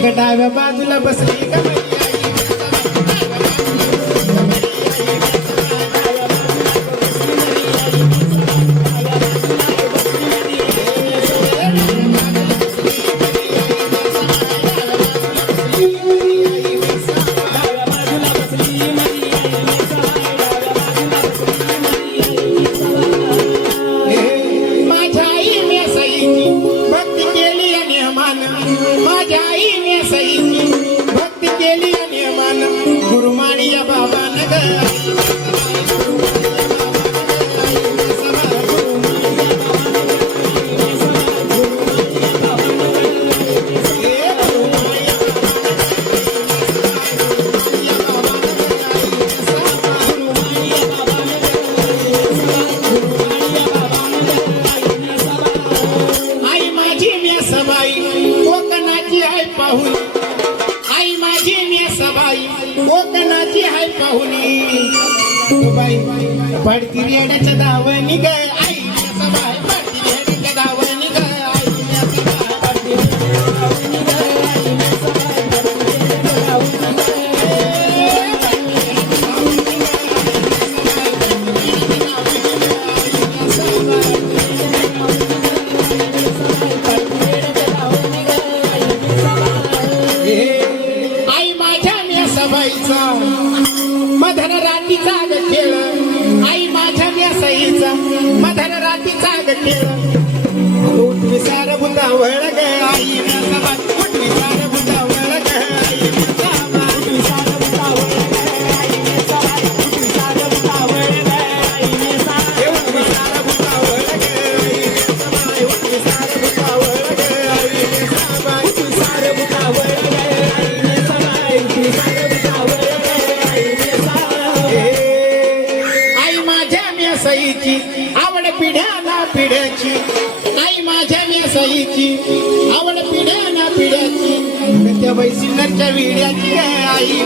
अगं डाव्या बाजूला बसली का पैसे घरच्या विड्याची आई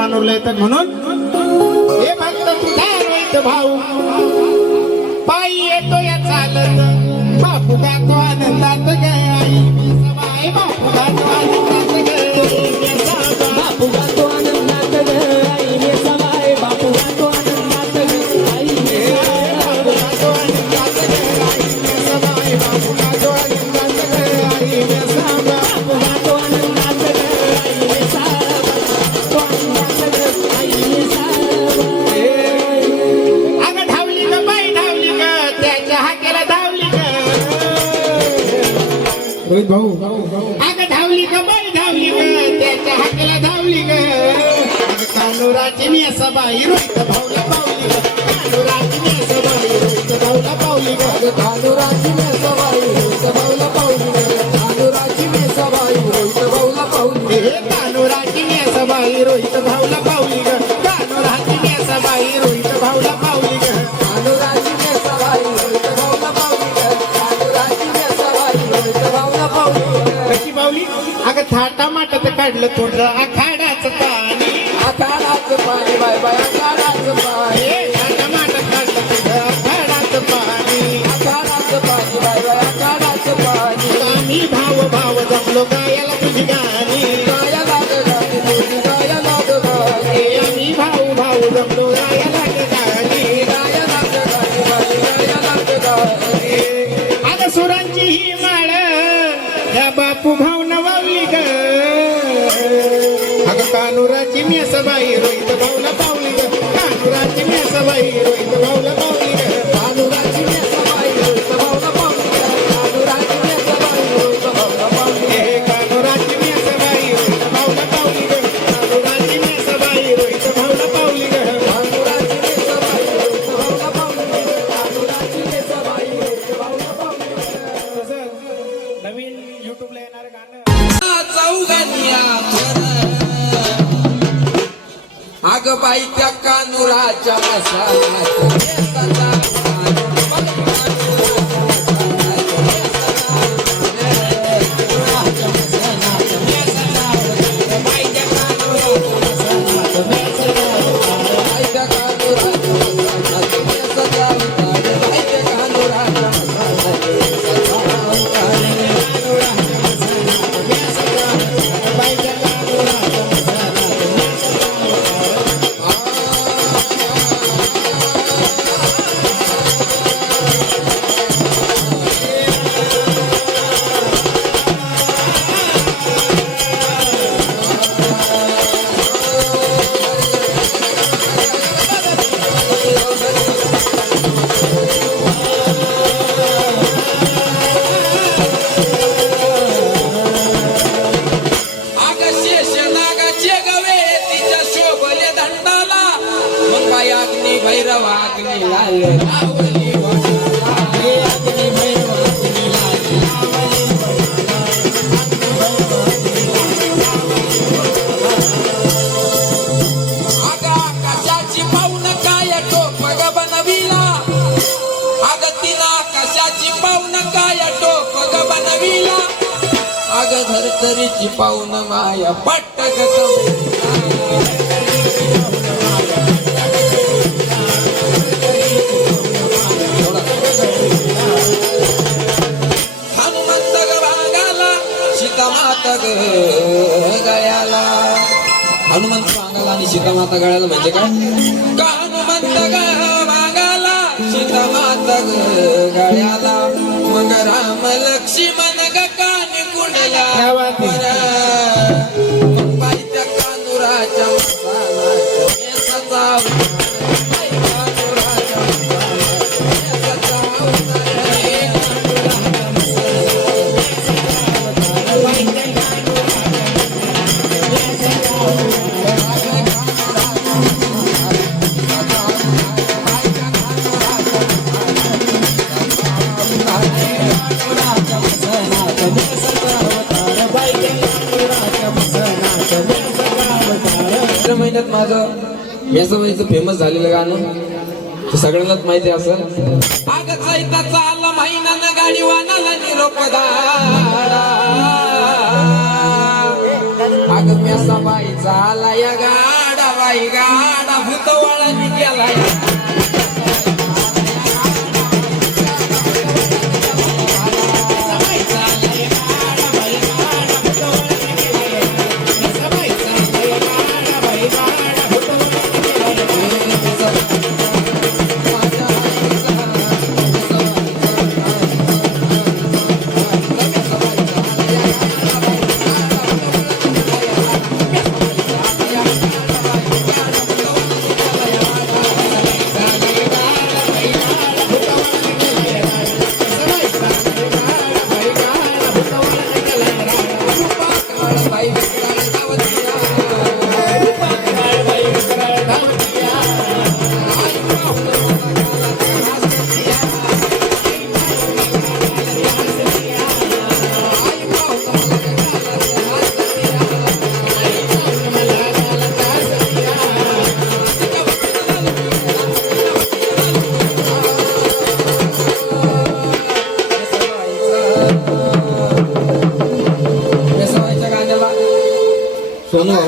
पोट येतं येतात म्हणून हे भक्त तुझ्या भाऊ पायी येतो या चालत. बापू गातो आनंदात गाय बापू गातो आनंदात भाऊला पावली ग तांडुराची नेस बाई रोहित भाऊला पावली ग भाऊला पावली ग तांडुराची नेस रोहित भाऊला पावली हे तांडुराची नेस बाई रोहित भाऊला पावली ग तांडुराची नेस बाई रोहित भाऊला पावली ग तांडुराची नेस बाई रोहित भाऊला पावली ग भाऊला पावली कशी पावली अगं थाटा माटात काढलं थोडं आखाडाचं का पाणी आखाडाचं पाणी. बाय बाय आखाडाचं पाणी. आम्ही भाव भाव जमलो गायला तुझी गाणी. गाया लाग गाणी तुझी गाया लाग गाणी हे आम्ही भाऊ भाऊ जमलो पावली ग कानुराची मेस बाई रोहित भाऊला बाई त्या कानुराच्या मसाल्यात आकाशाची पाहुण काय टोप ग बनविला. अग धरतरीची पाहुण माया पट्ट ग माता माता सीतामाता म्हणजे काय का? माझं म्हणजे फेमस झालेलं गाणं. सगळ्यांनाच माहिती असं. अग चैता चाल महिन्यानं गाडी वानाला निरोप दाडा अग मेसा बाई चाला या गाडा बाई गाडा भूतवाळा निघाला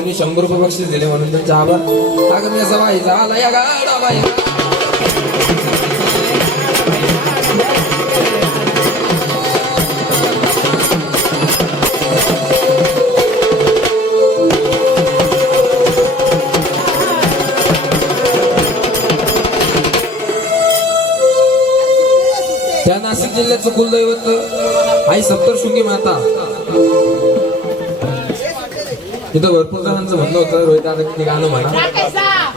मी शंभर रुपये बक्षीस दिले म्हणून त्यांच्या आभार अगं मी असा व्हायचा आला या गाडा बाई. त्या नाशिक जिल्ह्याचं कुलदैवत आई सप्तशृंगी माता. तिथं भरपूर जणांचं म्हणणं होतं रोहित दादा किती गाणं म्हणा.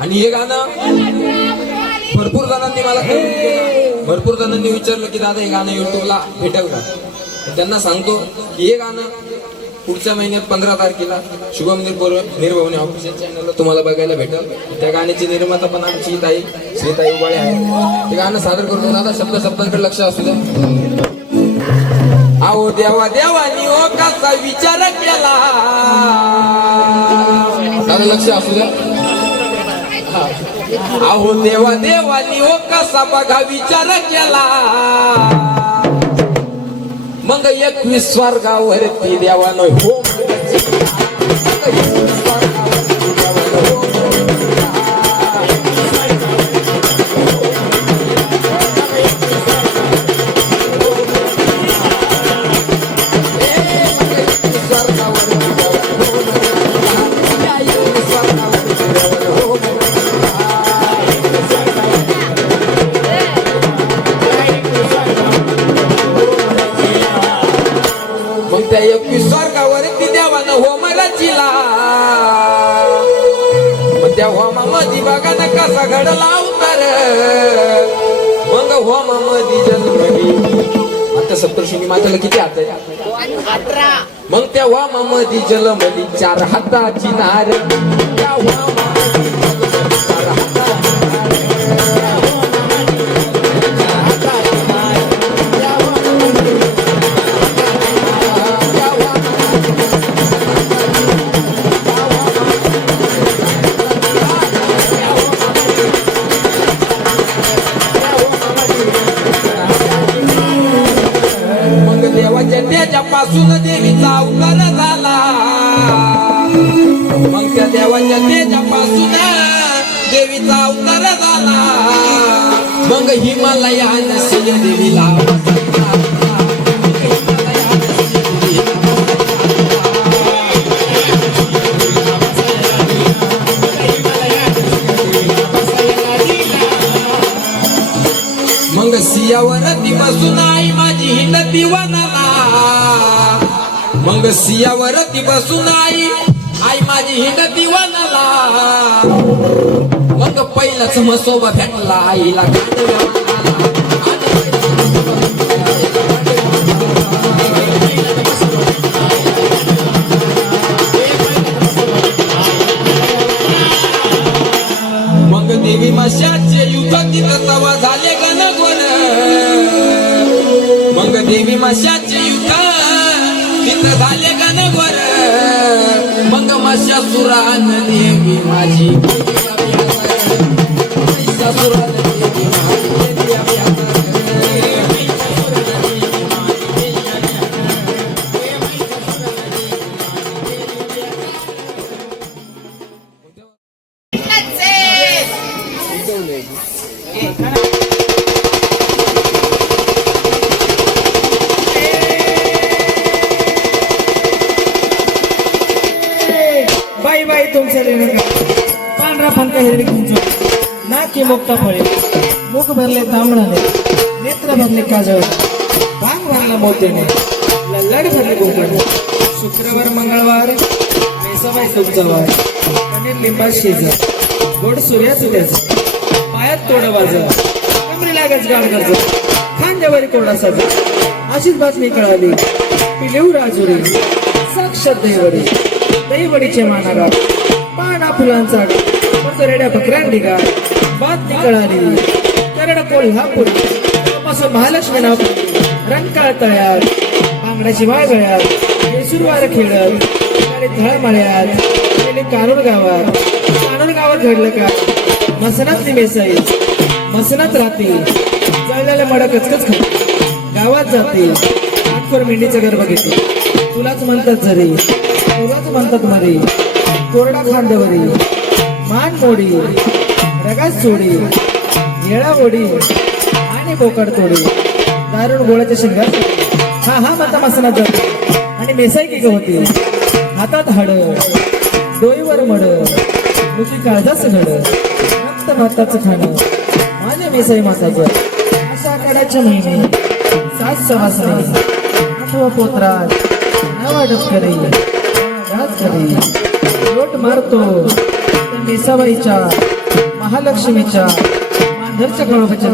आणि हे गाणं भरपूर जणांनी मला भरपूर जणांनी विचारलं की दादा हे गाणं युट्यूबला भेटव का त्यांना सांगतो की हे गाणं पुढच्या महिन्यात पंधरा तारखेला शुभम निर्भर निर्भवने ऑफिशियल चॅनलला तुम्हाला बघायला भेटेल. त्या गाण्याची निर्माता पण आमची ताई श्रीताई उबाळे आहे ते गाणं सादर करतो. दादा शब्द शब्दांकडे लक्ष असू द्या. अहो देवा देवानी ओ कसा विचार केला? कारण लक्ष असू द्या. अहो देवा देवानी ओ कसा बघा विचार केला. मग एकवीस स्वर्गावरती देवानं हो होम रचिला मग त्या होमामध्ये बघा ना कसा घडला अवतार मग होमामध्ये जन्मली आता सप्तशृंगी माताला किती हात आहे? मग त्या होमामध्ये जन्मली चार हाताची नार त्या होमामध्ये सियावर ती बसून आई माझी हिंडती वनाला मग सियावर ती बसून आई आई माझी हिंडती वनाला मग पहिलाच मसोबा भेटला आईला मग देवी माशाचे झाले तिथं तवा झाले मग देवी माशाचे युद्ध. तिथं झाले गणगोर मग माशा सुरान देवी माझी. सुरान रेणुका पांढरा फंका हिरवी कुंच नाकी मुक्ता फळे. मुख भरले तांबडाने नेत्र भरले काजळ. भांग भरला मोत्याने लल्लाड भरले कोकण. शुक्रवार मंगळवार. मेसवाय तुमचा वार. पनीर लिंबा शेजा. गोड सूर्या त्याचं पायात तोड वाज. कमरी लागच गाण गरज खांद्यावरी कोरडा साजा. अशीच बातमी कळाली. पिलेऊ राजुरी. साक्षात देवडी दहीवडीचे मानागा पाना फुलांचा फक्त रेड्या बकऱ्यांनी का बात निकळाली. करड कोल्हापूर. पासून महालक्ष्मी नाव रंगकाळ तळ्यात. बांगड्याची माळ गळ्यात. केसुरवार खेळत. आणि माळ्यात. गेले कानूर गावात. कानूर गावात घडलं का मसनात मेसाई मसनात राहतील जळलेलं मड कचकच खात. गावात जातील आठवर मेंढीचं गर्भ घेते. तुलाच म्हणतात जरी. तुलाच म्हणतात मरी. कोरडा खांदवरी मान मोडी रगास सोडी येळा ओडी आणि बोकड तोडी दारुण गोळ्याच्या शिंगार हा हा माता मसाला जर आणि मेसाई की होती हातात हाड डोईवर मड मुखी काळजाच घड रक्त भाताचं खाणं माझ्या मेसाई माताचं. अशा कडाच्या महिने सात सवासणी आठवा पोत्रात नवा डबकरी डाच करी मारतो. त्या महालक्ष्मीच्या मांधरच्या गणपतीच्या